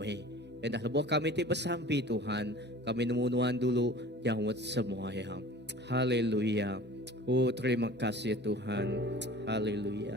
Dan alam kami ti pasampi Tuhan, kami numunuan dulu yang wat semuanya. Haleluya. Oh, terima kasih Tuhan. Haleluya.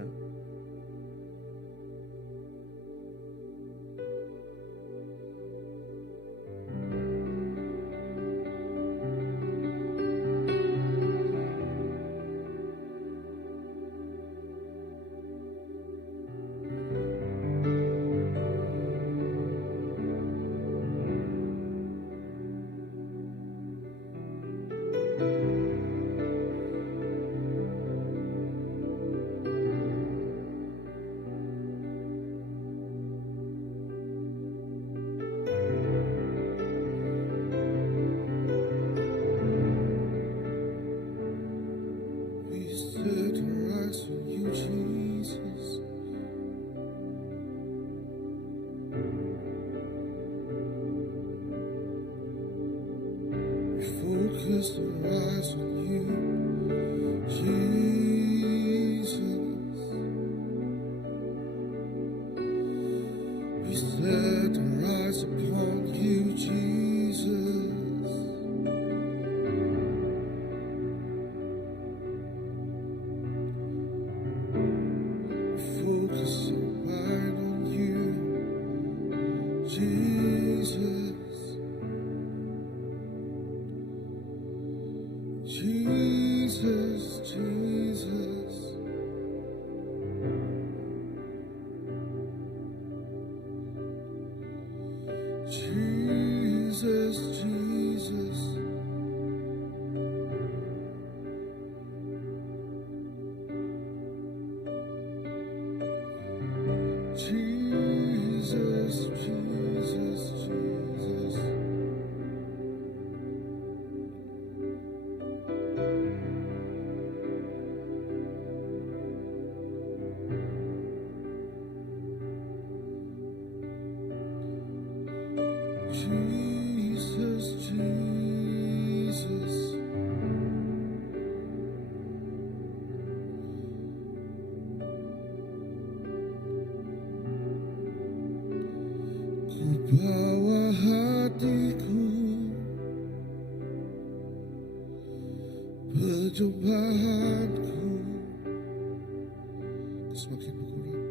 Focus our eyes on you, Jesus. We set our eyes upon you, Jesus. Focus our mind on you, Jesus. Jesus, Jesus. Jesus, Jesus. Jesus, Jesus, Jesus. Jesus, Jesus. Ku bawa hatiku, perjumpaanku, ku semakin berkurang,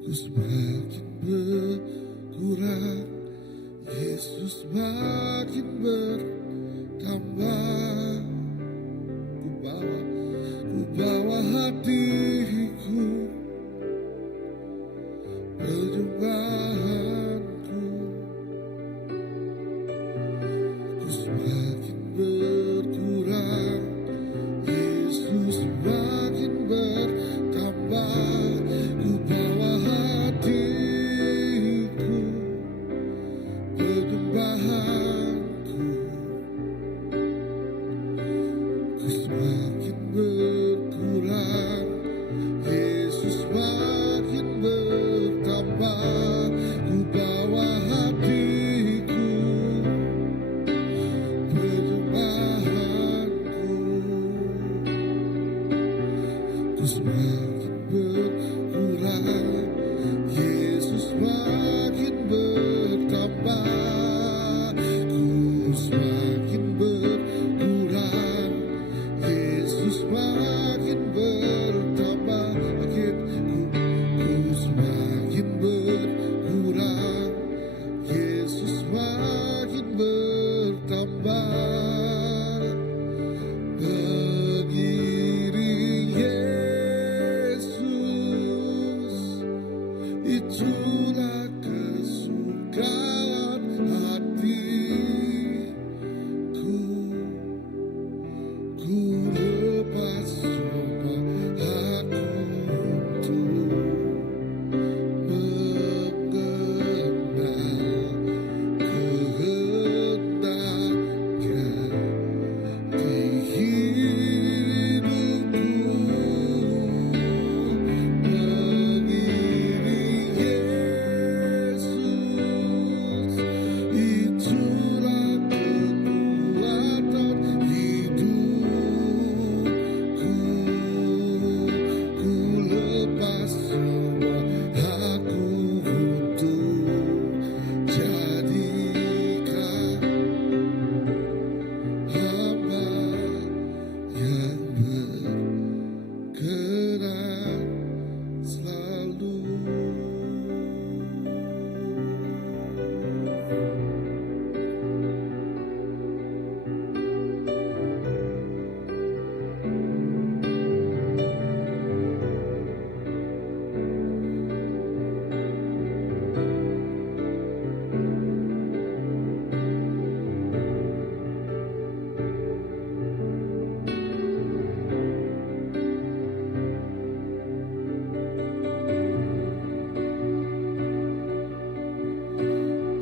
ku semakin berkurang. Yesus makin bertambah. Ku bawa hatiku, perjumpaanku, ku semakin berkurang. Yesus makin bertambah. Ku bawa hatiku, perjumpaanku,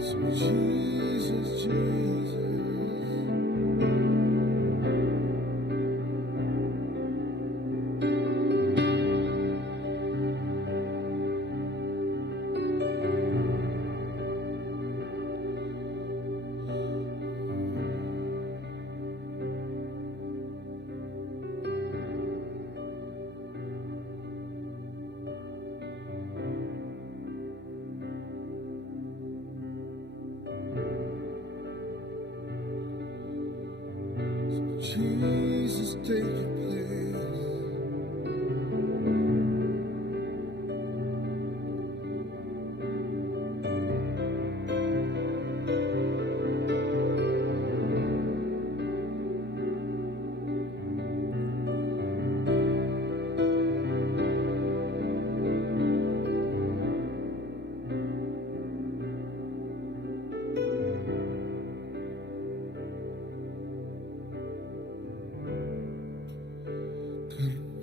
Jesus, Jesus. Jesus, take your place.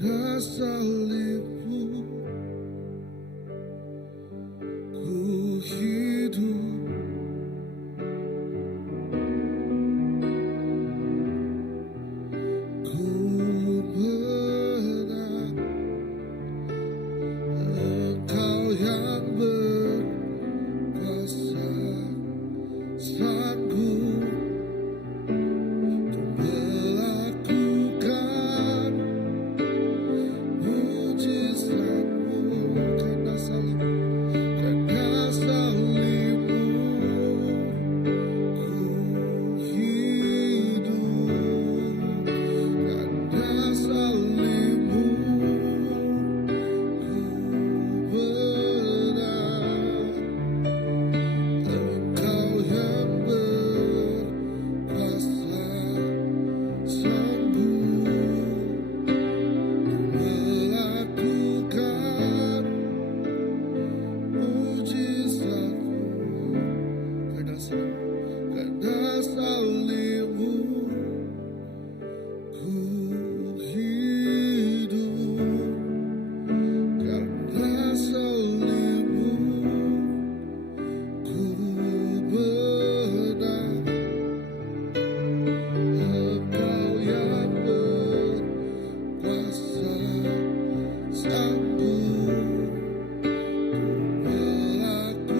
Karena salibmu ku hidup, ku menang. Engkau yang berkuasa, sanggup untuk melakukan mujizatmu. Karena salibmu ku hidup, karena salibmu ku menang. Engkau yang berkuasa, sanggup melakukan mujizatmu. Karena salibmu ku hidup, karena salibmu ku menang. Engkau yang berkuasa, sanggup melakukan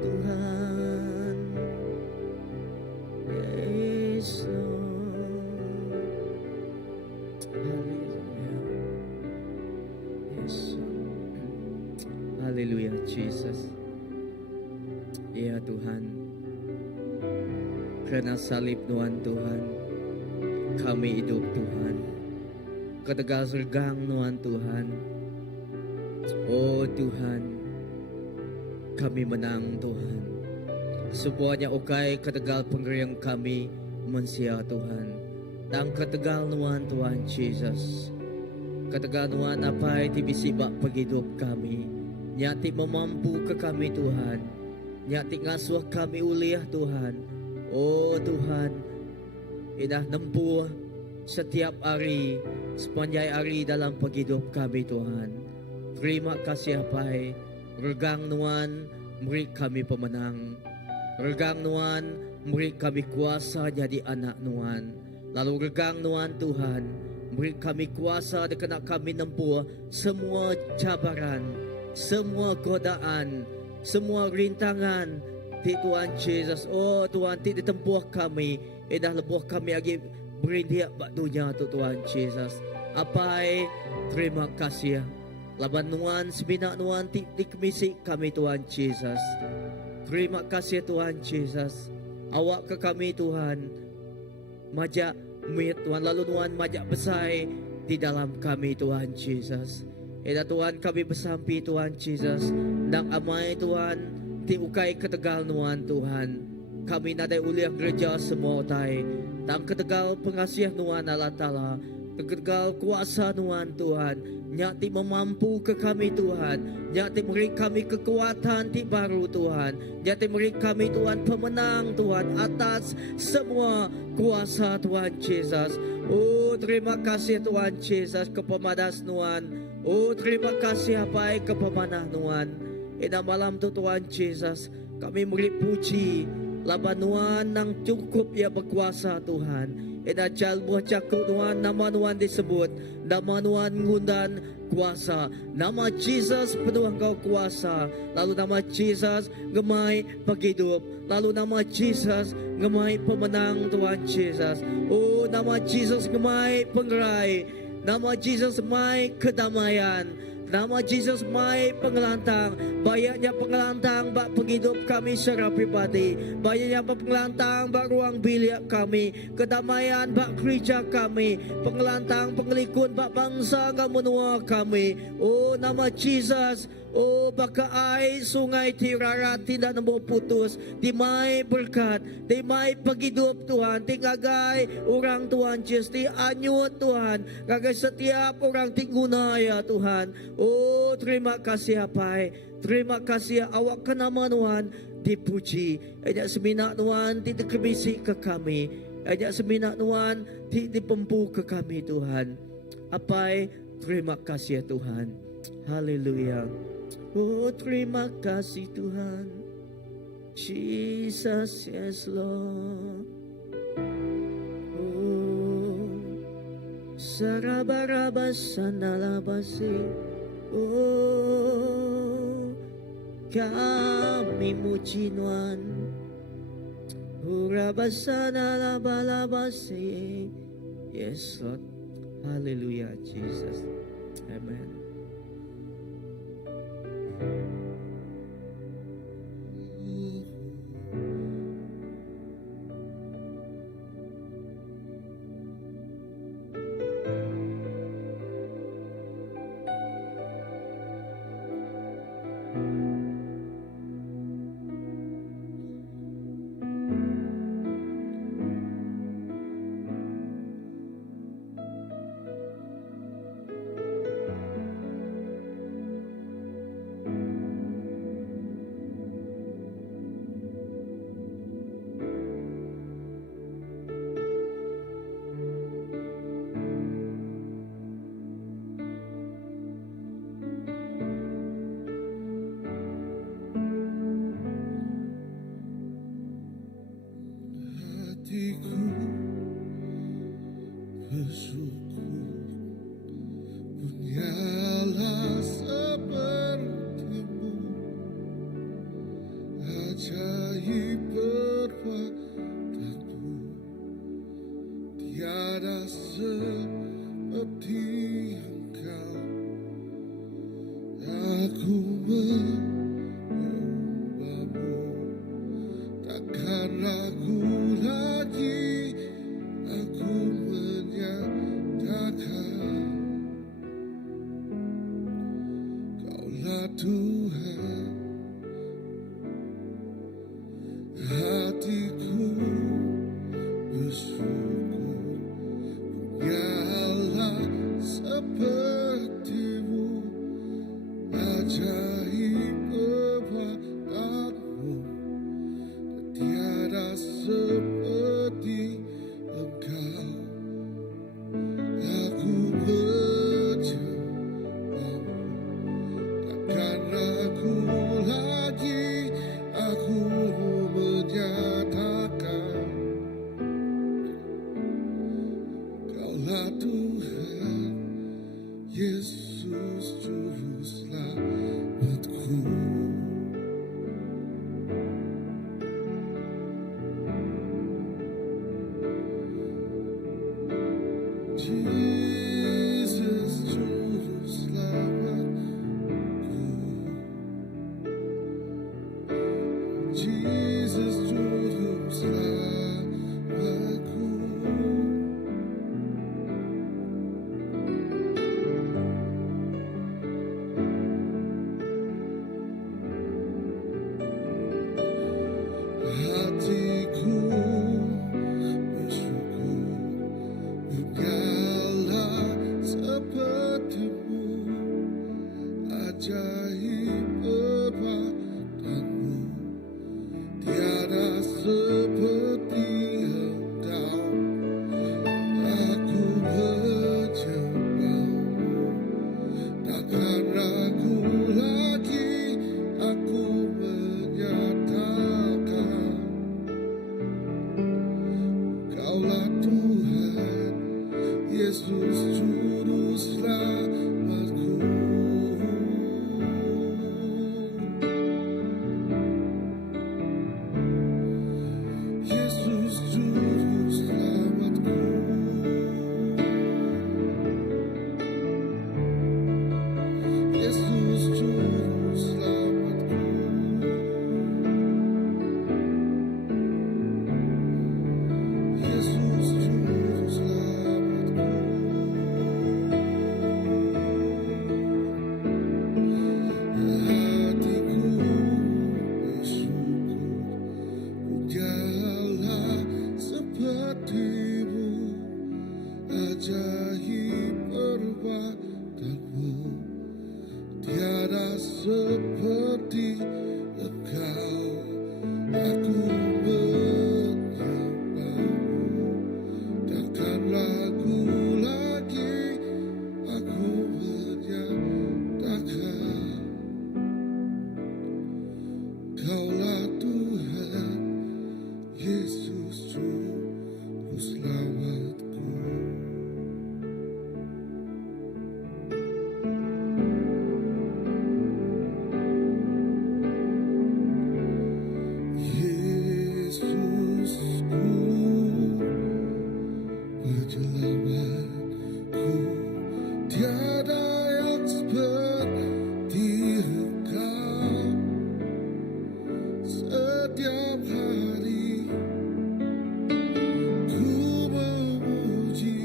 Tuhan. Yes, Lord. Hallelujah. Yes, Lord. Hallelujah, Jesus. Ya Tuhan, karena salib Tuhan, kami hidup Tuhan. Ketegal sergang Tuhan. Oh Tuhan, kami menang Tuhan. Semuanya okay ketegal penggeriang kami mensia Tuhan. Dan ketegal Tuhan Jesus. Ketegal apa yang tibisibak paghidup kami. Nyati memampu ke kami Tuhan. Nyati ngasuh kami uliah Tuhan. Oh Tuhan, idah nempuh setiap hari, sepanjang hari dalam paghidup kami Tuhan. Terima kasih Apai. Regang Tuhan, beri kami pemenang. Regang Tuhan, beri kami kuasa jadi anak Tuhan. Lalu regang Tuhan, beri kami kuasa dan kami nempuh semua cabaran, semua godaan, semua rintangan di Tuhan Yesus. Oh Tuhan, ti ditempuh kami, dah lebuh kami lagi berindia bakdunya tu Tuhan Yesus. Apai, terima kasih. Laban Tuhan, semina Tuhan, ti dikemisi kami Tuhan Yesus. Terima kasih Tuhan Yesus. Awak ke kami Tuhan, majak mit Tuhan, lalu Tuhan majak besar di dalam kami Tuhan Yesus. Tuhan kami bersampi Tuhan Yesus. Nang amai Tuhan, ti ukai ketegal Tuhan. Kami nadai uliah gereja semua tay. Dan ketegal pengasiah Allah Ta'ala. Ketegal kuasa Tuhan. Nyati memampu ke kami Tuhan. Nyati beri kami kekuatan ti baru Tuhan. Nyati beri kami Tuhan pemenang Tuhan atas semua kuasa Tuhan Yesus. Oh terima kasih Tuhan Yesus kepemadas Tuhan. Oh terima kasih apa kepemanah Tuhan. Ina malam tu Tuhan Yesus, kami beri puji laban Tuhan nang cukup ya berkuasa Tuhan. Ina jalmu cakap Tuhan, nama Tuhan disebut, nama Tuhan ngundan kuasa, nama Jesus penuh engkau kuasa, lalu nama Jesus gemai paghidup, lalu nama Jesus gemai pemenang Tuhan Yesus. Oh nama Jesus gemai penggerai, nama Jesus gemai kedamaian, nama Jesus mai pengelantang. Banyaknya pengelantang bak penghidup kami secara pribadi. Banyaknya pengelantang bak ruang bilik kami. Kedamaian bak gereja kami. Pengelantang pengelikun bak bangsa menua kami. Oh nama Jesus. Oh baka ay sungai tirara tidak nemu putus. Dimai berkat, dimai paghidup Tuhan. Tingagay orang Tuhan Yesus ti anyut Tuhan. Kagay setiap orang tinggunaya Tuhan. Oh terima kasih Apai. Terima kasih awak kenama Tuhan dipuji. Ajak semina Tuhan tidak kebisi ke kami. Ajak semina Tuhan tidak dipempu ke kami Tuhan. Apai terima kasih Tuhan. Haleluya. Oh terima kasih Tuhan. Jesus, yes Lord. Oh sarabarabas sandalabasi. Oh kami muji Tuhan. Urabasana labalabasi. Yes Lord. Hallelujah Jesus. Amen. Hatiku bersyukur punyalah sepertimu. ajaib perbuatanmu, tiada seperti Engkau. Aku menyembahmu, takkan ragu lagi. Aku menyatakan Kaulah Tuhan. Hatiku bersyukur punya Allah sepertimu. Ajaib perbuatanmu, tiada seperti Engkau. Aku menyembahmu, takkan ragu lagi. Aku menyatakan Kaulah Tuhan, Yesus Juru Selamatku. Jesus Juru Selamatku. Jesus Juru Selamatku. Hatiku bersyukur punya Allah sepertimu. Ajaib perbuatanmu, tiada seperti Engkau. Aku menyembahmu, takkan ragu lagi. Aku menyatakan Kaulah Tuhan, Yesus Juru Selamatku. Yesus Juru Selamatku. Yesus Juru Selamatku. Yesus Juru Selamatku. Hatiku bersyukur punya Allah sepertimu. Ajaib perbuatanmu, tiada seperti Engkau. Aku menyembahmu, takkan ragu lagi. Aku menyatakan Kaulah Tuhan, Yesus Juru Selamatku. Yesusku, penyelamatku, tiada yang seperti Engkau. Setiap hari ku memuji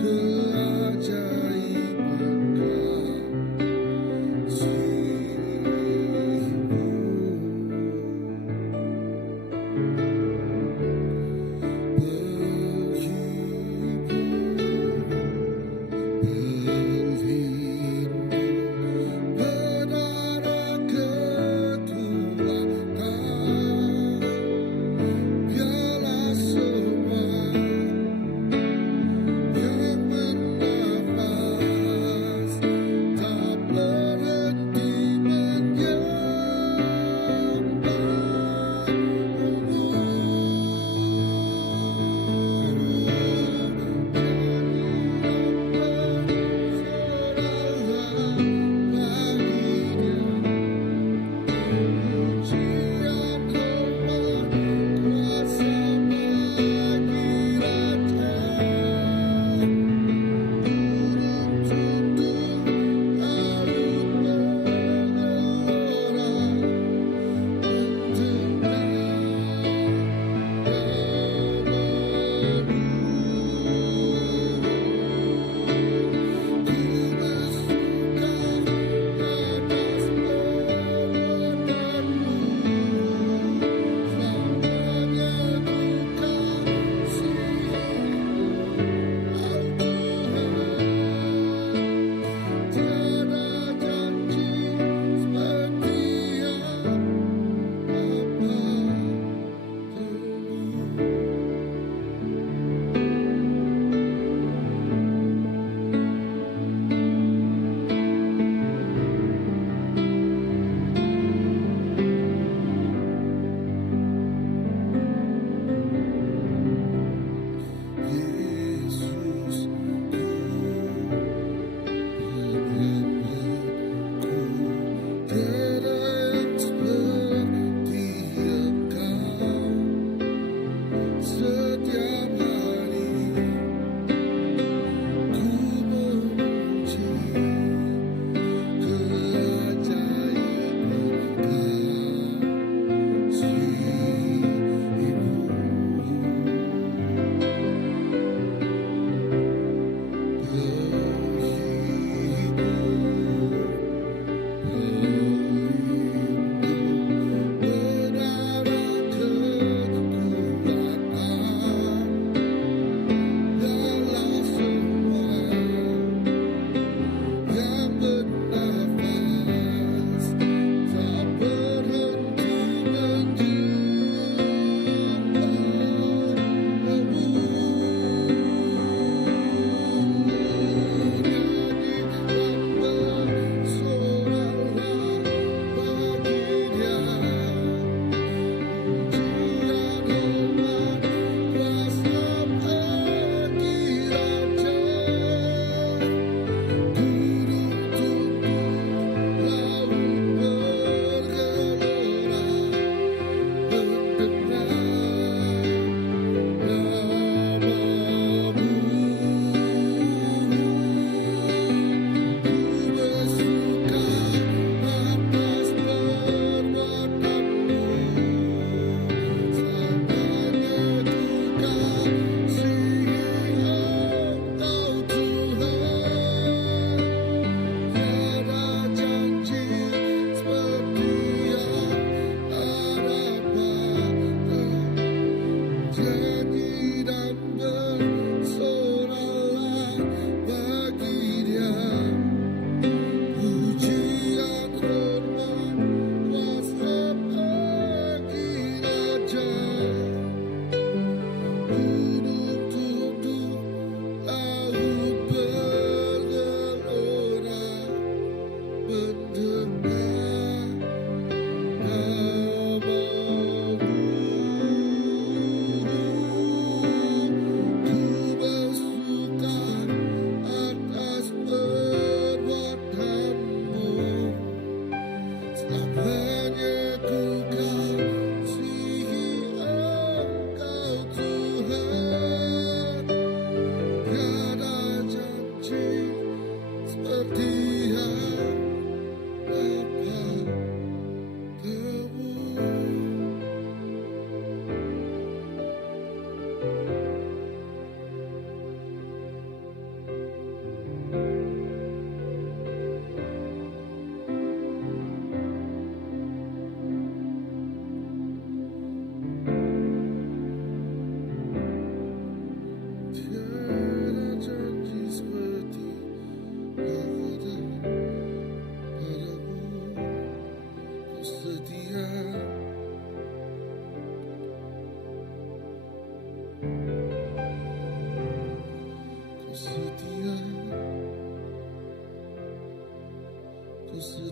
keajaiban kasih-Mu. Pelindung, pelindung,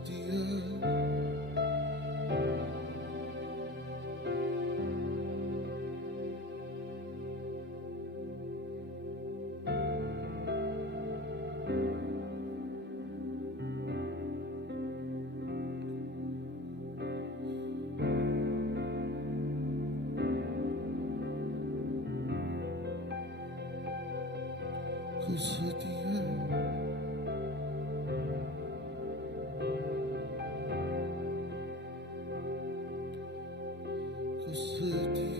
setia. Kau setia. Kau setia.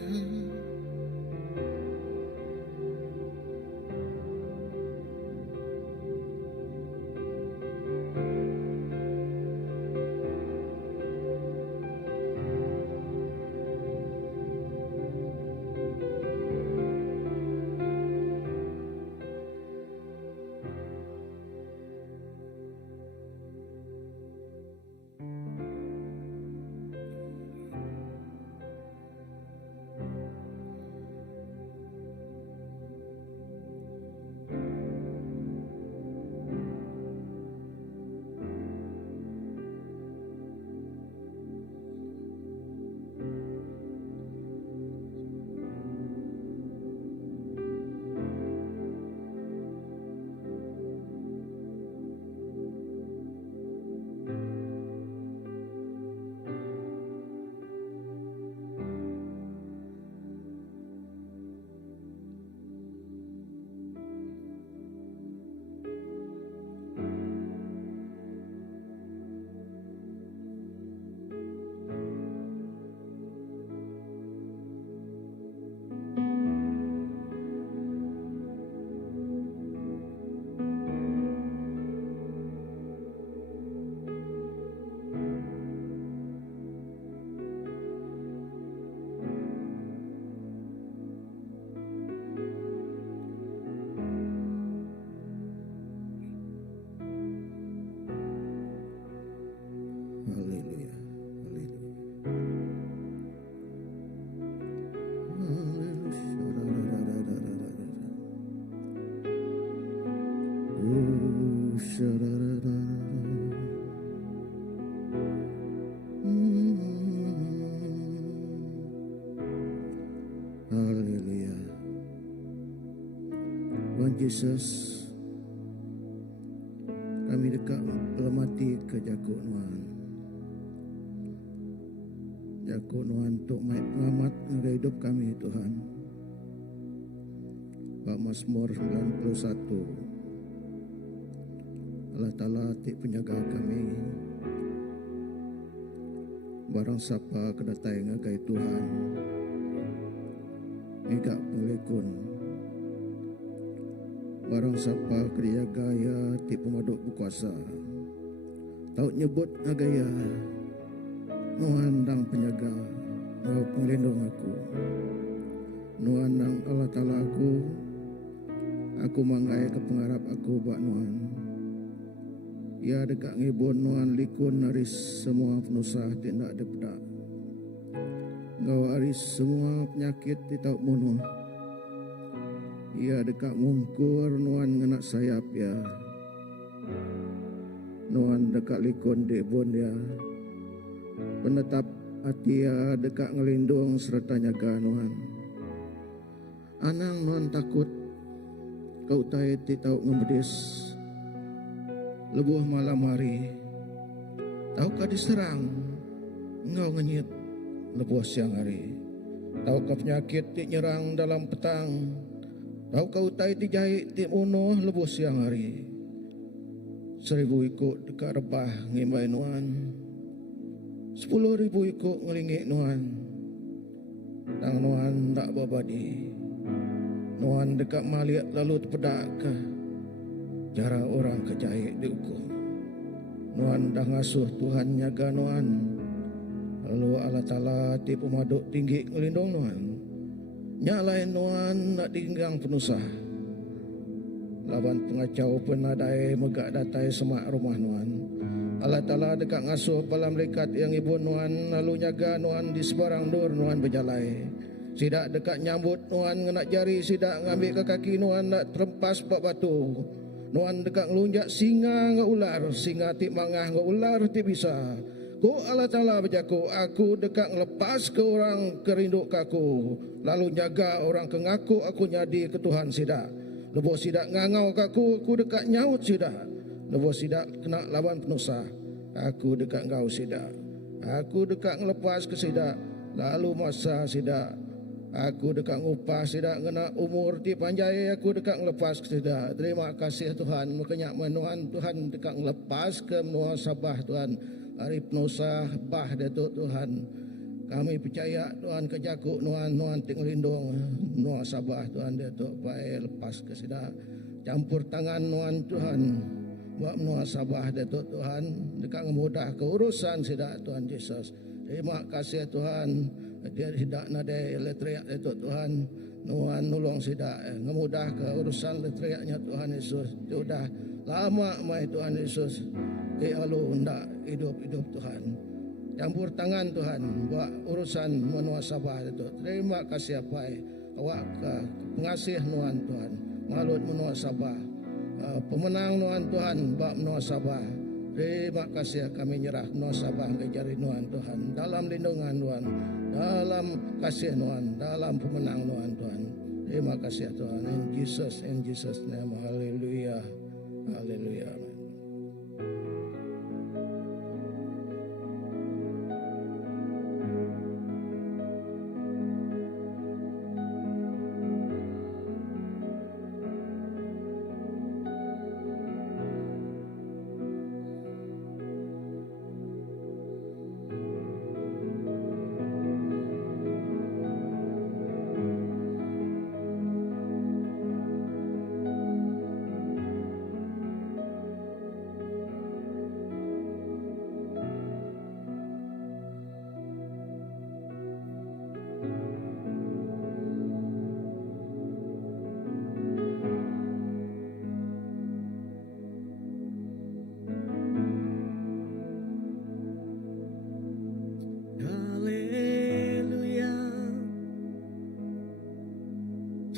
Haleluya. Haleluya. Tuhan Yesus, kami dekat lemati ke Jakut Tuhan. Jakut Tuhan untuk pengamat negara hidup kami Tuhan. Pak Mazmur 91. Allah Ta'ala ti penjaga kami. Barang siapa kedatai ngagai Tuhan. Migak penglekun. Barang siapa kerja gaya ti pemaduk berkuasa. Tahu nyebut ngagaya. Nuhan dang penjaga. Ngau penglindung aku. Nuhan dang Allah Ta'ala aku. Aku manggai ke pengarap aku buat Nuhan. Ya dekat ngibun Nuhan likun aris semua penusah tindak depedak. Ngau aris semua penyakit tidak munuh. Ya dekat mungkur Nuhan ngenak sayap ya. Nuhan dekat likun debon ya. Penetap hati ya dekat ngelindung serta nyaga Nuhan. Anang Nuhan takut. Kau tahu tahu ngebedis. Lebuh malam hari. Tahukah diserang. Engkau ngenyit. Lebuh siang hari. Tahukah penyakit ti nyerang dalam petang. Tahukah utai ti jahit ti unuh lebuh siang hari. 1000 ikut dekat rebah ngimbai Nuhan. 10,000 ikut ngelingik Nuhan. Tang Nuhan tak babadi. Nuhan dekat maliak lalu terpedak ke. Cara orang kejahit diukur. Nuhan dah ngasuh Tuhan nyaga Nuhan. Lalu Allah Ta'ala ti pemaduk tinggi ngelindung Nuhan. Nyalain Nuhan nak tinggang penusah. Lawan pengacau penadai megak datai semak rumah Nuhan. Allah Ta'ala dekat ngasuh pala melikat yang ibu Nuhan. Lalu nyaga Nuhan di sebarang dur Nuhan berjalai. Sidak dekat nyambut Nuhan ngenak jari. Sidak ngambil ke kaki Nuhan nak terempas bak batu. Nuan dekak ngelunjak singa nga ular, singa ti mangah nga ular ti bisa. Ko Allah Ta'ala bajaku, aku dekak ngelepas ke orang kerinduk kaku, lalu jaga orang ke ngaku aku nyadi ke Tuhan sidak. Lebo sidak ngangau kaku, aku dekak nyaut sidak. Lebo sidak kena lawan penusa, aku dekak ngau sidak. Aku dekak ngelepas ke sidak, lalu masa sidak. Aku dekak ngupah sidak kena umur ti panjai, aku dekak ngelepas ke sidak. Terima kasih Tuhan, makanya menuhan Tuhan dekak ngelepas ke menua Sabah Tuhan. Hari penusa bah Datuk Tuhan. Kami percaya Tuhan kejaku nuan ting lindung nuan Sabah Tuhan Datuk baik lepas ke sidak. Campur tangan nuan Tuhan buat nuan Sabah Datuk Tuhan dekat memudah keurusan sidak Tuhan Yesus. Terima kasih Tuhan. Dia sidak nadai letriak Datuk Tuhan. Nuan nulung sidak memudah keurusan letriaknya Tuhan Yesus. Sudah lama mai Tuhan Yesus. Lalu hendak hidup Tuhan. Campur tangan Tuhan buat urusan menua Sabah itu. Terima kasih apai awak pengasih nuan Tuhan. Malut menua Sabah. Pemenang nuan Tuhan buat menua Sabah. Terima kasih kami nyerah menua Sabah ke jari nuan Tuhan. Dalam lindungan nuan, dalam kasih nuan, dalam pemenang nuan Tuhan. Terima kasih Tuhan. In Jesus name. Hallelujah. Hallelujah.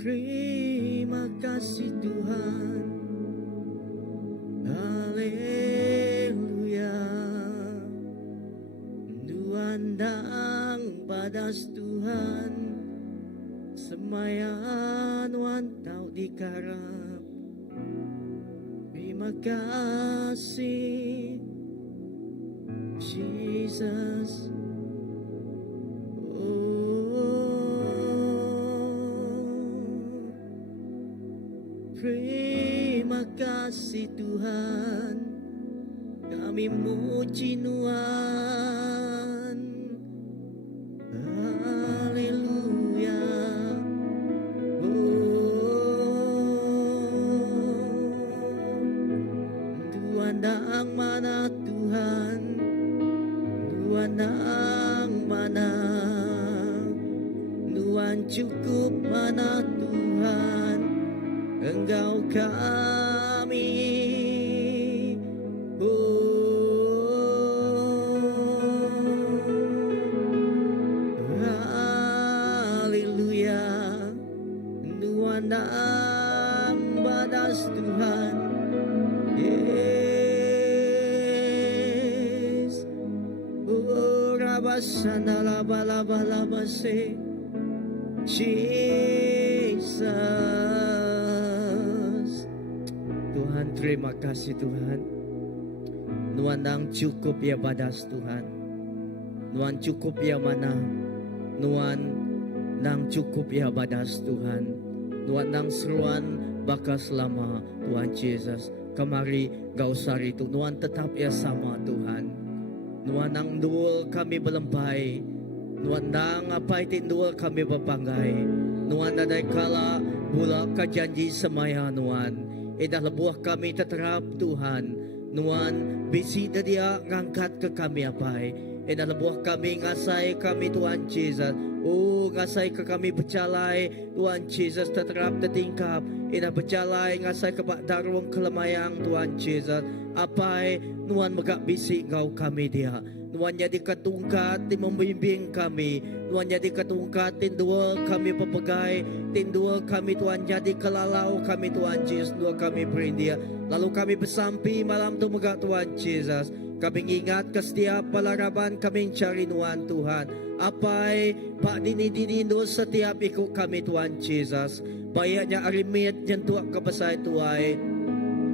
Terima kasih Tuhan. Haleluya. Nuandang padas Tuhan. Semayan wantau dikarap. Terima kasih Jesus. Terima kasih Tuhan, kami muji Tuhan. Haleluya. Tuhan dang mana Tuhan, Tuhan dang mana, Tuhan cukup mana Tuhan. Engkau kami, haleluya. Tuhan dang badas Tuhan, yes. Rabasana laba laba laba se, Jesus. Tuhan, terima kasih Tuhan. Nuan nang cukup ya badas Tuhan. Nuan cukup ya mana. Nuan nang cukup ya badas Tuhan. Nuan nang seruan bakas lama Tuhan Yesus. Kemari gau sari tu. Nuan tetap ya sama Tuhan. Nuan nang duel kami belembay. Nuan nang apa itin duel kami berpanggai. Nuan nanay kala bula kajanji semaya Nuan. Dah lebuah kami terterap Tuhan. Nuan bisida dia ngangkat ke kami apai. Inalabuah kami, ngasay kami Tuhan Jesus. Oh, ngasay ka kami berjalai Tuhan Jesus, teterap tetingkap. Ina berjalai ngasay ka darwang kelamayang Tuhan Jesus. Apai nuan megak bisik kau kami dia. Nuan jadi ketungkat di membimbing kami. Tuhan jadi ketungkat tindua kami pepegai, tindua kami Tuhan jadi kelalau kami Tuhan Yesus, dua kami perindia. Lalu kami bersampi malam tu megak Tuhan Yesus. Kami ingat ke setiap pelaraban kami cari Tuhan. Apai Pak dini setiap ikut kami Tuhan Yesus. Bayaknya arimit jentuak kebesai tuai.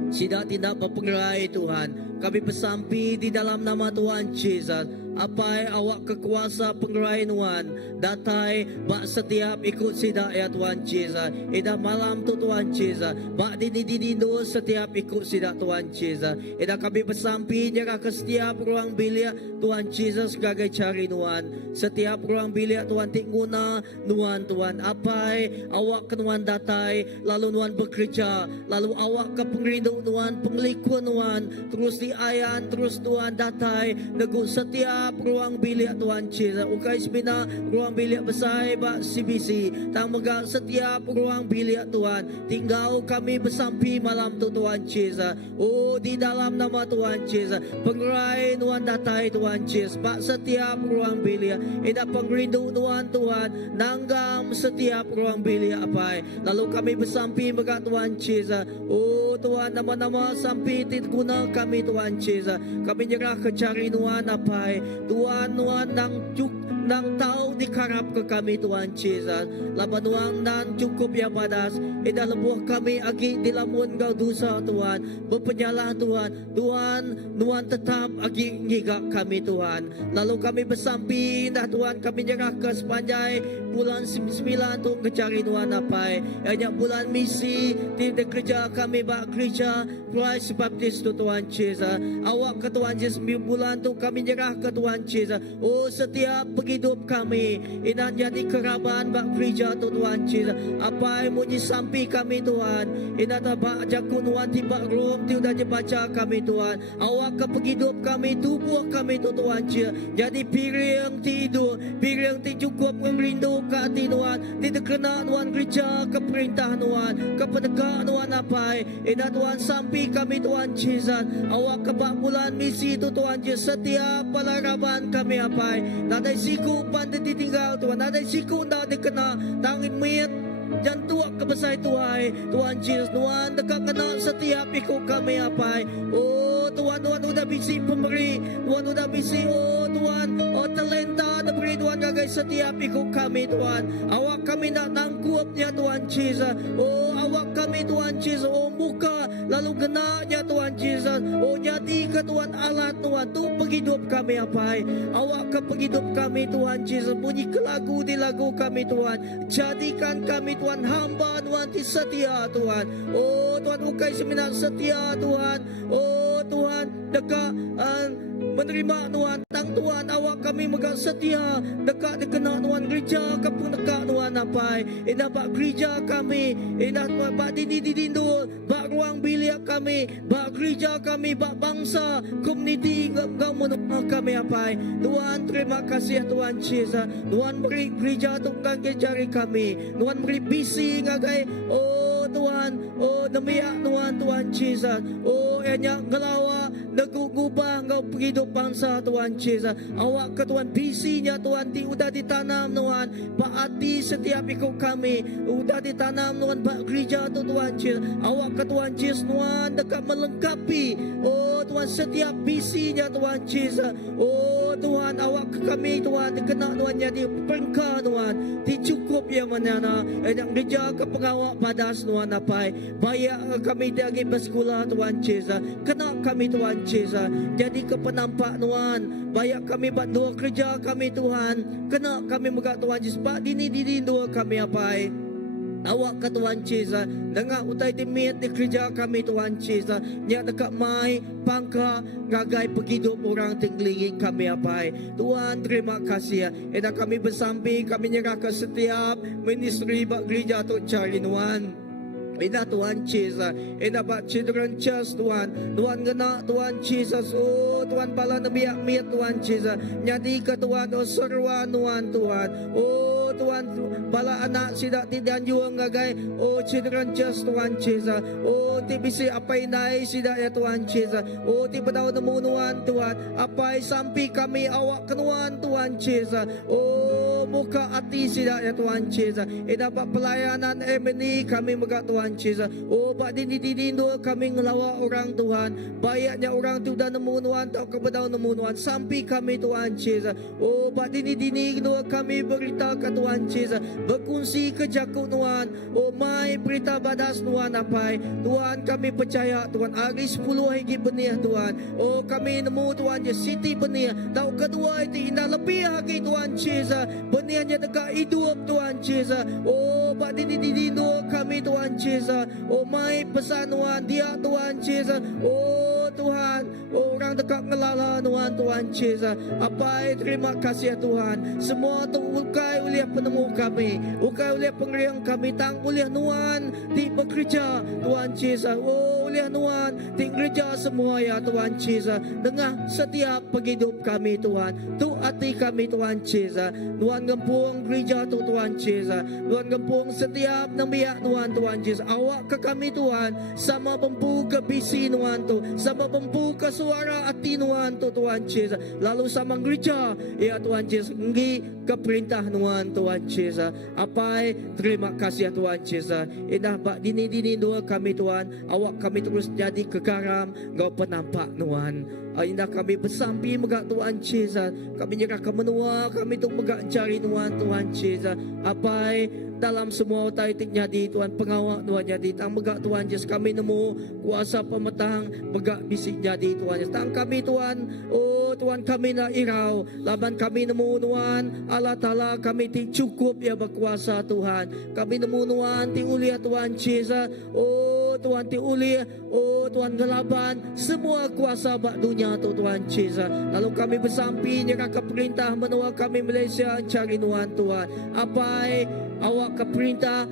Sidak tidak berpengerai Tuhan. Kami bersampi di dalam nama Tuhan Yesus. Apai awak kekuasa pengerai Tuhan. Datai bak setiap ikut sidak ya Tuhan Yesus. Ida malam tu Tuhan Yesus. Bak dini setiap ikut sidak Tuhan Yesus. Ida kami bersampi jaga ke setiap ruang bilik Tuhan Yesus gagai cari Tuhan. Setiap ruang bilik Tuhan tingguna Tuhan. Apai awak ke Tuhan datai. Lalu Tuhan bekerja. Lalu awak ke pengrindu Tuhan. Pengelikuan Tuhan. Terus diayan. Terus Tuhan datai. Negu setiap ruang bilik Tuhan Yesus. Ukai sebina ruang bilik besar bak CBC. Tang megak setiap ruang bilik Tuhan. Tinggal kami bersampi malam tu Tuhan Yesus. Oh, di dalam nama Tuhan Yesus. Pengerai Tuhan datai Tuhan Yesus. Bak setiap ruang bilik. Ida pengrindu Tuhan. Nanggam setiap ruang bilik apai. Lalu kami bersampi megak Tuhan Yesus. Oh Tuhan, nama-nama sampai guna kami Tuhan Yesus. Kami nyerah ke cari Tuhan apai. Tuhan nang tahu dikarap ke kami Tuhan Yesus. Laban Tuhan dan cukup ya padas. Ida lebuh kami agi dilamun kau dosa Tuhan. Berpenyalah Tuhan. Tuhan tetap agi ngigak kami Tuhan. Lalu kami bersampi dah Tuhan. Kami nyerah ke sepanjang bulan 9 untuk mencari Tuhan apai. Hanya bulan misi. Tidak kerja kami bak kerja. Christ Baptist tu Tuhan Yesus. Awak ke Tuhan Yesus bulan tu kami nyerah ke Tuhan Yesus. Oh, setiap hidup kami ina jadi keraban bak gereja tu Tuhan Yesus. Apa yang munyi sampai kami Tuhan. Ina tabak jakun Tuhan tiba rum tu dah baca kami Tuhan. Awak ke hidup kami tubuh kami tu Tuhan Yesus. Jadi piring tidur, piring ti cukup merindu ke hati Tuhan. Tidak kena Tuhan gereja ke perintah Tuhan, ke penegak Tuhan apa. Ina Tuhan sampai kami Tuhan Yesus. Awak ke bulan misi tu Tuhan Yesus. Setiap pelaraban kami apa. Nadai siku pandai ditinggal Tuhan. Nadai siku tak dikena tangin miet. Jangan tuak kebesar Tuhan Yesus. Tuhan dekat kena setiap ikut kami apa. Oh Tuhan udah bisi pemberi. Tuhan udah bisi Tuhan talenta dah beri Tuhan gagai setiap ikut kami Tuhan. Awak kami nak nangkupnya Tuhan Yesus. Oh awak kami Tuhan Yesus. Oh muka lalu genaknya Tuhan Yesus. Oh jadi ke Tuhan alat Tuhan tu penghidup kami apa. Awak ke penghidup kami Tuhan Yesus. Bunyi ke lagu di lagu kami Tuhan. Jadikan kami Tuhan hamba Tuhan di setia Tuhan. Oh Tuhan ukai seminar setia Tuhan. Oh Tuhan dekat menerima Tuhan. Tang Tuhan awak kami megak setia. Dekat dikena Tuhan gereja kapun dekat Tuhan apa. Ina bak gereja kami. Ina bak dindu. Bak ruang bilik kami. Bak gereja kami. Bak bangsa. Komuniti engkau menunggu kami apa. Tuhan terima kasih Tuhan Yesus. Tuhan beri gereja untuk jari kami. Tuhan beri visi ngagai. Oh Tuhan. Oh demiak Tuhan Yesus. Oh hanya ngelawa. Negubah engkau hidup bangsa Tuhan Yesus. Awak ke Tuhan visinya Tuhan udah ditanam Tuhan. Pak hati setiap ikut kami udah ditanam Tuhan. Pak gereja tu Tuhan Yesus. Awak ke Tuhan Yesus Tuhan dekat melengkapi. Oh Tuhan setiap visinya Tuhan Yesus. Oh Tuhan awak ke kami Tuhan dikena Tuhan jadi pengkah Tuhan. Dicukup yang mana yang gereja ke pengawak padas Tuhan apa. Bayak kami lagi bersekolah Tuhan Yesus. Kena kami Tuhan Yesus. Jadi ke penampak Tuhan. Bayak kami buat dua kerja kami Tuhan. Kena kami megak Tuhan Yesus. Pak dini dua kami apa. Awak ke Tuhan Yesus. Dengar utai dimit di kerja kami Tuhan Yesus. Yang dekat mai pangka gagai penghidup orang tinggi kami apa. Tuhan terima kasih. Edah kami bersampi kami nyerah ke setiap ministry bak gereja tu cari Tuhan. Ina Tuhan Jesus, ina ba children just Tuhan, Tuhan gena Tuhan Jesus, oh Tuhan bala nabiak miat Tuhan Jesus, nyadi ka Tuhan, oh serwa Tuhan Tuhan, oh Tuhan bala anak sida tidak juang ngagay, oh children just Tuhan Jesus, oh ti bisi apay nai sida ya Tuhan Jesus, oh ti badaw namo Tuhan, apay sampi kami awak kenuan Tuhan Jesus, oh muka ati sida ya Tuhan Jesus, ina ba pelayanan emeni kami megak Tuhan Jesus. Oh, bak dini-dini kami ngelawa orang Tuhan. Bayaknya orang tu dah nemu Tuhan, tak kebedaw nemu Tuhan. Sampai kami Tuhan Jesus. Oh, bak dini-dini kami berita ke Tuhan Jesus. Berkongsi ke jakut Tuhan. Oh, mai berita badas Tuhan apai. Tuhan kami percaya Tuhan. Hari 10 lagi benih Tuhan. Oh, kami nemu Tuhan je siti benih. Tahu kedua itu indah lebih lagi Tuhan Jesus. Benihnya dekat hidup Tuhan Jesus. Oh, bak dini-dini kami Tuhan Jesus. Oh my pesan Tuhan dia Tuhan Jesus. Oh Tuhan, oh, orang dekat ngelala Tuhan Jesus. Apa terima kasih ya Tuhan. Semua tu ukai oleh penemu kami, ukai oleh pengeriang kami, tang oleh Tuhan di bekerja Tuhan Jesus. Oh oleh Tuhan di gereja semua ya Tuhan Jesus. Dengan setiap penghidup kami Tuhan, tu hati kami Tuhan Jesus. Tuhan gempung gereja tu Tuhan Jesus. Tuhan gempung setiap nabiak Tuhan Jesus. Awak ke kami Tuhan, sama bempu ke bisi Tuhan tu, sama bempu ke suara hati Tuhan tu Tuhan Jesus. Lalu sama gereja ya Tuhan Jesus, ngi ke perintah Tuhan Jesus. Apa terima kasih ya Tuhan Jesus. Indah bak dini-dini doa kami Tuhan, awak kami terus jadi kegaram ngau penampak Tuhan. Indah kami bersampi megak Tuhan Jesus. Kami nyerahkan menua kami tu megak cari Tuhan Jesus. Apa dalam semua utai tik jadi Tuhan pengawak Tuhan jadi tang megak Tuhan Jesus. Kami nemu kuasa pemetang megak bisik jadi Tuhan Jesus. Tang kami Tuhan, oh Tuhan kami nak irau laban kami nemu Tuhan Allah Ta'ala kami ti cukup ya berkuasa Tuhan. Kami nemu Tuhan ti ulia Tuhan Jesus. Oh Tuhan ti ulia, oh Tuhan gelaban semua kuasa bak dunia tu Tuhan Jesus. Lalu kami bersampi nyerah ke perintah menua kami Malaysia cari Tuhan. Apa awak ke perintah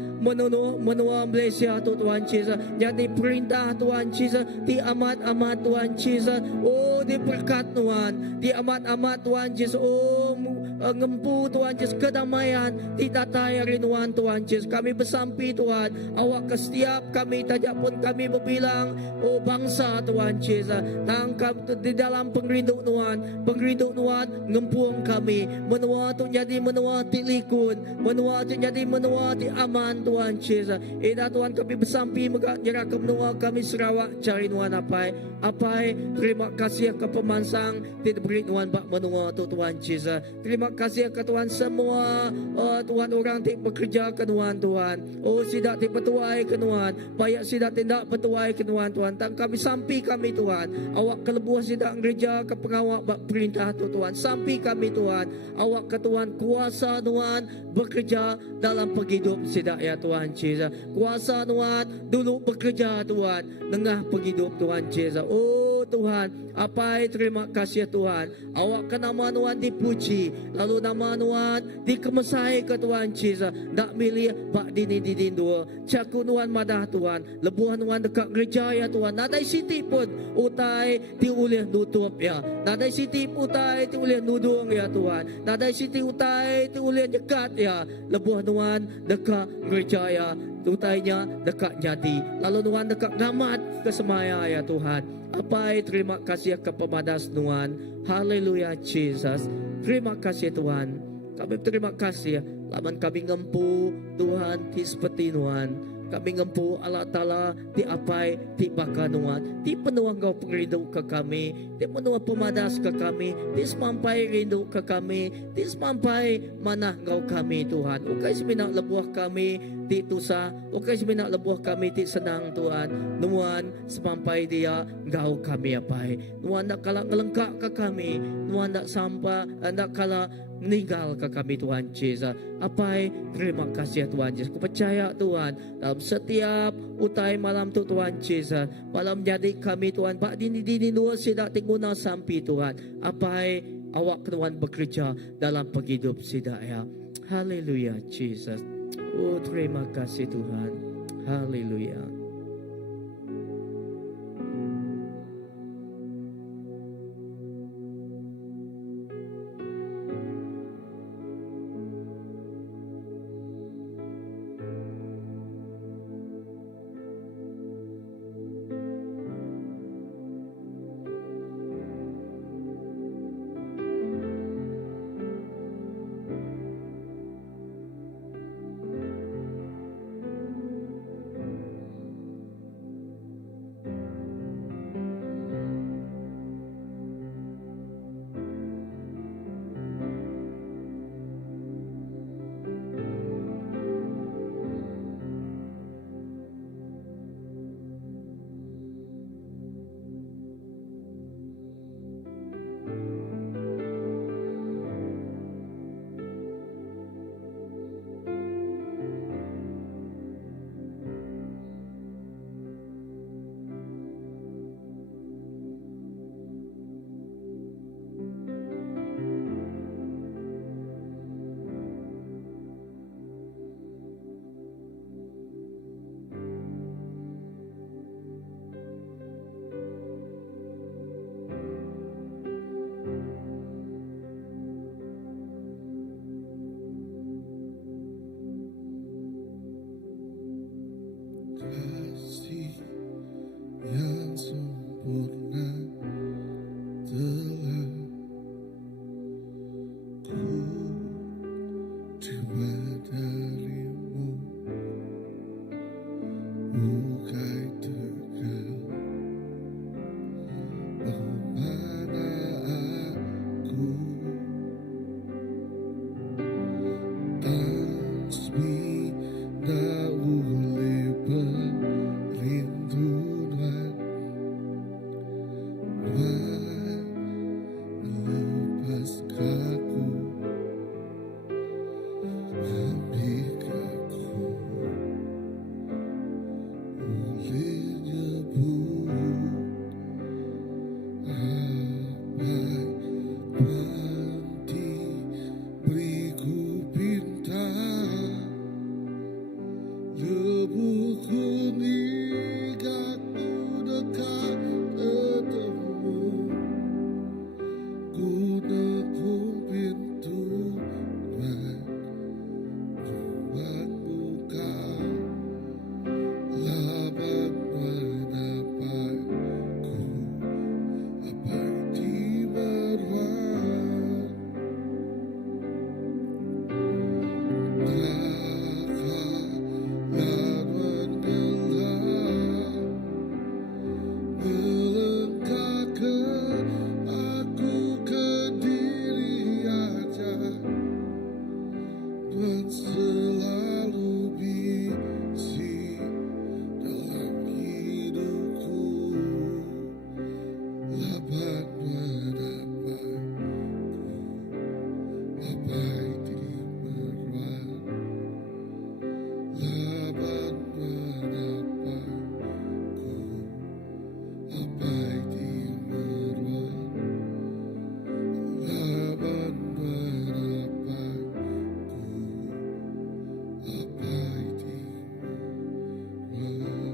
menua Malaysia tu Tuhan Jesus. Jadi perintah Tuhan Jesus di amat-amat Tuhan Jesus. Oh di berkat Tuhan, di amat-amat Tuhan Jesus. Oh ngempu Tuhan Jesus kedamaian di tatayari Tuhan Jesus. Kami bersampi Tuhan, awak ke setiap kami tajak pun kami berbilang oh bangsa Tuhan Jesus. Tangkap di dalam pengrindu Tuhan ngempung kami menua tu jadi menua ti likun, menua tu jadi menua ti aman Tuhan Jesus. Ida Tuhan kami bersampi megak nyerah ke menua kami Sarawak cari Tuhan apai terima kasih ke pemansang ti beri Tuhan bak menua tu Tuhan Jesus. Terima kasih ke Tuhan semua Tuhan orang ti bekerja ke Tuhan. Oh sidak ti petuai ke Tuhan, bayak sidak tindak petuai ke Tuhan. Tang kami sampi kami Tuhan, awak kelebuh sidak gereja ke pengawak bak perintah tu Tuhan. Sampi kami Tuhan, awak ke Tuhan kuasa Tuhan bekerja dalam penghidup sidak ya Tuhan Jesus. Kuasa Tuhan dulu bekerja Tuhan tengah penghidup Tuhan Jesus. Oh Tuhan, apa terima kasih Tuhan. Awak ke nama Tuhan dipuji, lalu nama Tuhan dikemesai ke Tuhan Jesus. Tak milih bak dini dua. Caku Tuhan madah Tuhan, lebuhan Tuhan dekat gereja ya Tuhan. Nadai siti pun utai diulih nutup ya. Nadai siti utai diulih nudung ya Tuhan. Nadai siti utai diulih dekat ya. Lebuhan Tuhan dekat gereja ya. Utainya dekat jadi. Lalu Tuhan dekat ngamat ke semaya ya Tuhan. Apa terima kasih ke pemadas Tuhan. Haleluya Jesus. Terima kasih Tuhan. Kami terima kasih laman kami ngempu Tuhan ti seperti Tuhan. Kami ngempu Allah Ta'ala ti apai ti baka Tuhan. Ti penuang kau perindu ke kami. Ti penuang pemadas ke kami. Ti semampai rindu ke kami. Ti semampai manah kau kami Tuhan. Ukay seminak lebuah kami ti tusa. Ukay seminak lebuah kami ti senang Tuhan. Tuhan semampai dia kau kami apai. Tuhan nak kala ngelengkak ke kami. Tuhan nak sampai nak kala meninggal ke kami Tuhan Jesus. Apai terima kasih Tuhan Jesus. Ku percaya Tuhan dalam setiap utai malam tu Tuhan Jesus. Malam jadi kami Tuhan bak dini dua sidak tinguna sampi Tuhan. Apai awak Tuhan bekerja dalam penghidup sidak ya. Haleluya Jesus. Oh terima kasih Tuhan. Haleluya. Kasih yang sempurna telah ku terima darimu, bukai tegal bagaimana aku tasbih boleh perlindungan Tuhan melepas kaku, ambilkanku olehnya buruk apa panti beriku pinta. Lebuhku nikahku dekat ketemu, ku nepung pintu Tuhan, Tuhan buka laban menapakku, apa di meruang melengkapkan aku ke diri aja, Tuhan selalu bisi dalam hidupku, laban menapakku, apa di meruang laban menapakku, apa di meruang laban menapakku, apa di meruang.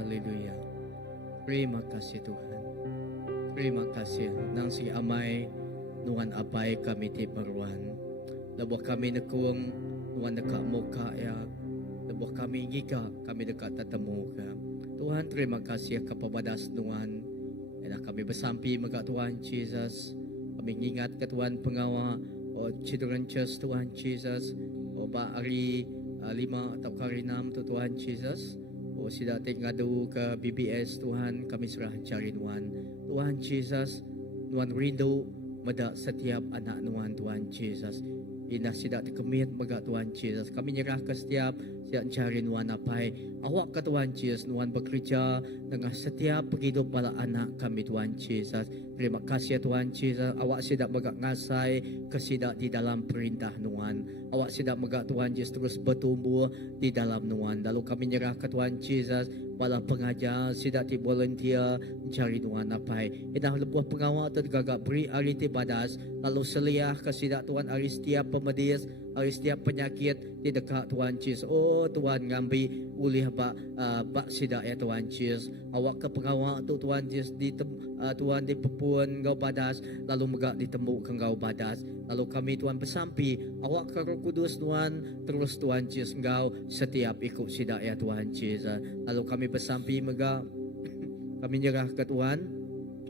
Haleluya. Terima kasih Tuhan. terima kasih nang si amay nuan apay kami ti paruan. Labuh kami nekung nuan dekat muka ya. Labuh kami giga kami dekat tatamu ka. Tuhan terima kasih kepabadas nuan. Dan kami bersampi maka Tuhan Jesus. Kami ingat ke Tuhan pengawa children church Tuhan Jesus. Ba ari 5 atau kali 6 tu Tuhan Jesus. Sida ngadu ke BBS Tuhan kami serah cari nuan. Tuhan Jesus nuan rindu meda setiap anak nuan Tuhan Jesus. Indah sida dikemit mega Tuhan Jesus. Kami nyerah ke setiap cari nuan apai. Awak ke Tuhan Jesus nuan bekerja dengan setiap hidup bala anak kami Tuhan Jesus. Terima kasih Tuhan Jesus. Awak sida mega ngasai kesida di dalam perintah nuan. Awak sida mega Tuhan Jesus terus bertumbuh di dalam nuan. Lalu kami nyerah ke Tuhan Jesus. Bala pengajar sida ti volunteer mencari nuan apai. Indah lebuh pengawal tu gagak beri ari ti badas. Lalu seliah kesida Tuhan ari setiap pemedis, ari setiap penyakit di dekat Tuhan Jesus. Oh Tuhan ngambi ulih bak sida ya Tuhan Jesus. Awak ke pengawal tu Tuhan Jesus Tuhan di pepun ngau badas lalu megak ditembuk ke ngau badas. Lalu kami Tuhan bersampi awak ke Roh Kudus Tuhan terus Tuhan Jesus ngau setiap ikut sida ya Tuhan Jesus. Lalu kami bersampi megak kami nyerah ke Tuhan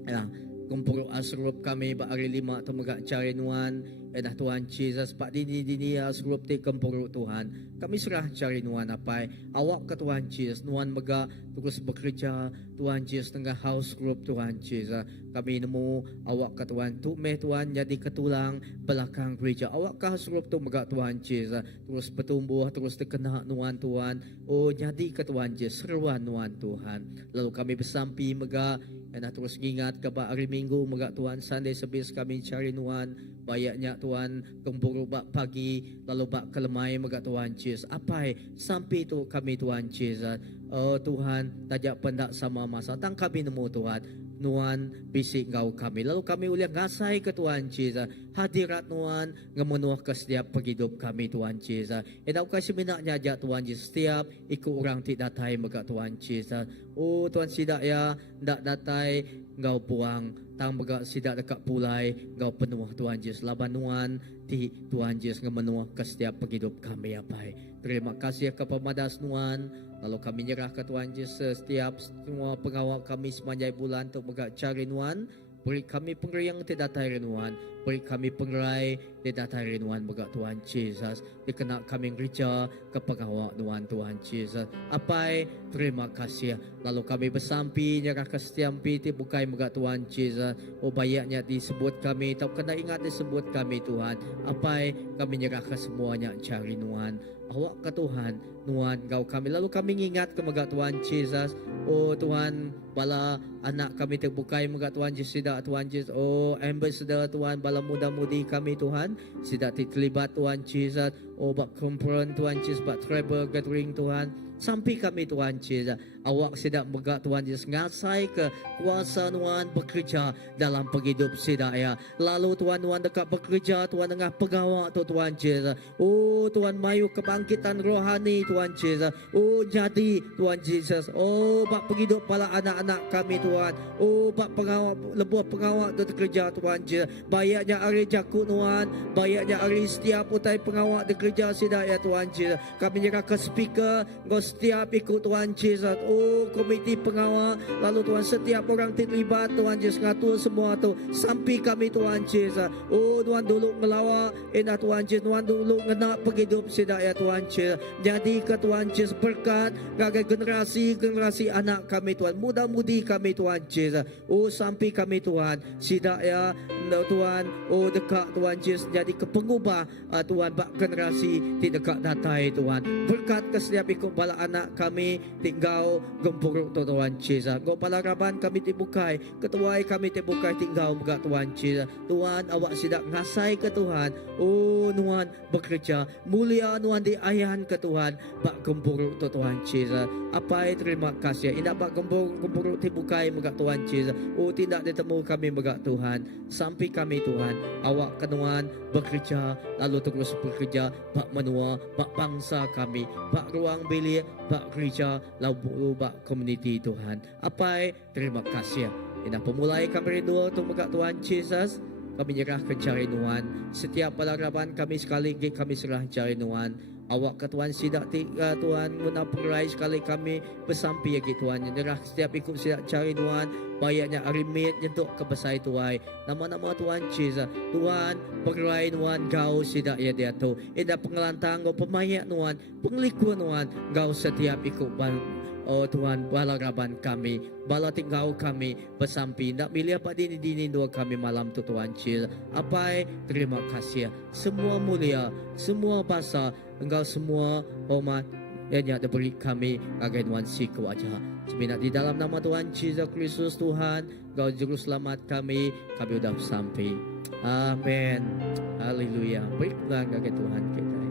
ya. Kumpul asrup kami ba ari 5 tu megak cari nuan. Edah Tuhan Jesus pak dini asrup ti kumpul Tuhan. Kami serah cari nuan apai. Awak ke Tuhan Jesus nuan megak terus bekerja Tuhan Jesus tengah house group Tuhan Jesus. Kami nemu awak ke Tuhan tu meh Tuhan jadi ketulang belakang gereja. Awak ke house group tu megak Tuhan Jesus terus bertumbuh terus dikena nuan Tuhan. Oh jadi ke Tuhan Jesus seruan nuan Tuhan. Lalu kami bersampi megak edah terus ingat ke hari Minggu megak Tuhan Sunday service kami cari nuan. Bayaknya Tuhan kemburu bak pagi lalu bak kelemai megak Tuhan Jesus. Apai sampai tu kami Tuhan Jesus. Oh Tuhan tajak pendak sama masa tang kami nemu Tuhan nuan bisik ngau kami. Lalu kami uliang ngasai ke Tuhan Jesus. Hadirat nuan ngemenuh ke setiap penghidup kami Tuhan Jesus. Edau kasih minaknya ajak Tuhan Jesus setiap ikut orang tidak datai megak Tuhan Jesus. Oh Tuhan sidak ya ndak datai ngau buang tang megak sidak dekat pulai ngau penuh Tuhan Jesus. Labanuan ti Tuhan Jesus ngemenuh ke setiap penghidup kami apai. Terima kasih ke pemadas nuan. Lalu kami nyerah ke Tuhan Jesus setiap semua pengawal kami sepanjang bulan untuk megak cari nuan. Beri kami pengerang tidak datai nuan. Beri kami pengerai tidak datai nuan megak Tuhan Jesus. Dikena kami gereja ke pengawal nuan Tuhan Jesus. Apai terima kasih. Lalu kami bersampi nyerah ke setiap piti bukai megak Tuhan Jesus. Oh bayaknya disebut kami. Tak kena ingat disebut kami Tuhan. Apai kami nyerah ke semuanya cari nuan. Awak ke Tuhan nuan kau kami. Lalu kami ingat ke megak Tuhan Jesus. Oh Tuhan bala anak kami terbukai megak Tuhan Jesus sidak Tuhan Jesus. Oh ambassador Tuhan bala muda-mudi kami Tuhan sidak terlibat Tuhan Jesus. Oh bak kumpulan Tuhan Jesus bak travel gathering Tuhan. Sampai kami Tuhan Jesus. Awak sidak megak Tuhan Jesus ngasai ke kuasa nuan bekerja dalam penghidup sidak ya. Lalu Tuhan nuan dekat bekerja Tuhan dengan pegawai tu Tuhan Jesus. Oh Tuhan mayu kebangkitan rohani Tuhan Jesus. Oh jadi Tuhan Jesus. Oh bak penghidup pala anak-anak kami Tuhan. Oh bak pengawal lebuh pengawal tu kerja Tuhan Jesus. Bayaknya hari jakut nuan. Bayaknya hari setiap utai pengawal di kerja sidak ya Tuhan Jesus. Kami nyerah ke speaker ngau setiap ikut Tuhan Jesus. Oh komiti pengawal lalu Tuhan setiap orang terlibat Tuhan Jesus ngatur semua tu sampai kami Tuhan Jesus. Oh Tuhan dulu melawak enak Tuhan Jesus. Tuhan dulu ngena penghidup sidak ya Tuhan Jesus. Jadi ke Tuhan Jesus berkat gagai generasi anak kami Tuhan, muda-mudi kami Tuhan Jesus. Oh sampai kami Tuhan sidak ya Tuhan. Oh dekat Tuhan Jesus jadi ke pengubah Tuhan bak generasi di dekat datai Tuhan. Berkat ke setiap ikut bala anak kami tinggal gempuruk Tuhan Jesus. Go palaraban kami dibukai, ketuai kami dibukai tinggal megak Tuhan Jesus. Tuhan awak sidak ngasai ke Tuhan. Oh nuan bekerja mulia nuan di ayahan ke Tuhan bak gempuruk Tuhan Jesus. Apa terima kasih. Indak bak gempuruk dibukai megak Tuhan Jesus. Oh tidak ditemu kami megak Tuhan. Sampai kami Tuhan awak kenuan bekerja lalu terus bekerja bak menua bak bangsa kami bak ruang bilik bak gereja lalu bak komuniti Tuhan. Apa terima kasih. Ina pemulai kami rindu untuk megak Tuhan Jesus. Kami nyerahkan carinuan. Setiap pelaraban kami sekali lagi kami serah carinuan. Awak ke Tuhan sidak tiga Tuhan guna perai sekali kami bersampi lagi Tuhan. Nyerah setiap ikut sidak carinuan. Bayaknya arimit nyentuk kebesai Tuhan. Nama-nama Tuhan Jesus. Tuhan perai Tuhan gau sidak ya dia tu. Ida pengelantang gau pemayak Tuhan. Pengliku Tuhan gau setiap ikut oh Tuhan, bala raban kami, bala tinggal kami bersampi. Nak milih apa dini dua kami malam tu Tuhan Cil. Apai, terima kasih. Semua mulia, semua bahasa, Engkau semua hormat yang ada beri kami agar Tuhan siku aja. Sebenarnya di dalam nama Tuhan Yesus Kristus Tuhan, Engkau juru selamat kami sudah sampai. Amin. Haleluya. Baiklah agar Tuhan kita.